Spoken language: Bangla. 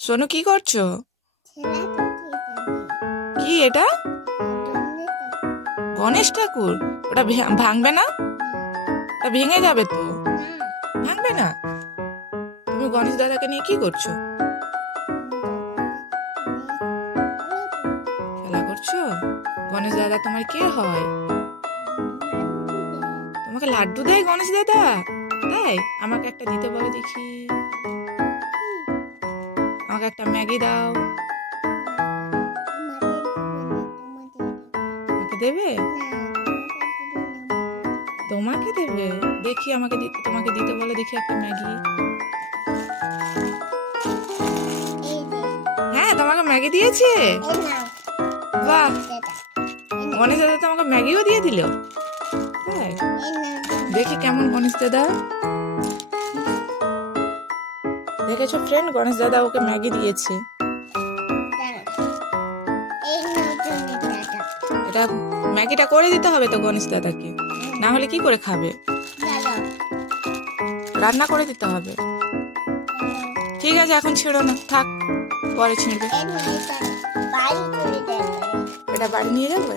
সোনু কি করছো? কি এটা? গণেশ ঠাকুর? ওটা ভাঙবে না? ওটা ভেঙে যাবে তো। ভাঙবে না? তুমি গণেশ দাদাকে নিয়ে কি করছো? খেলা করছো? গণেশ দাদা তোমার কে হয়? তোমাকে লাড্ডু দেয় গণেশ দাদা? তাই? আমাকে একটা দিতে বলো দেখি। আমাকে একটা ম্যাগি দাও। আমাকে দেবে? তোমাকে দেবে? দেখি আমাকে তোমাকে দিতে বলে দেখি একটা ম্যাগি। হ্যাঁ, তোমাকে ম্যাগি দিয়েছে? বাহ, গণেশ দাদা তোমাকে ম্যাগিও দিয়ে দিল। তাই? দেখি কেমন গণেশ দাদা। দেখেছো ফ্রেন্ড, গণেশ দাদা ওকে ম্যাগি দিয়েছে। এটা ম্যাগিটা করে দিতে হবে তো গণেশ দাদাকে, না হলে কি করে খাবে? রান্না করে দিতে হবে। ঠিক আছে, এখন ছিঁড়ো না, থাক, পরে ছিঁড়বে। এটা বাড়ি নিয়ে যাবে।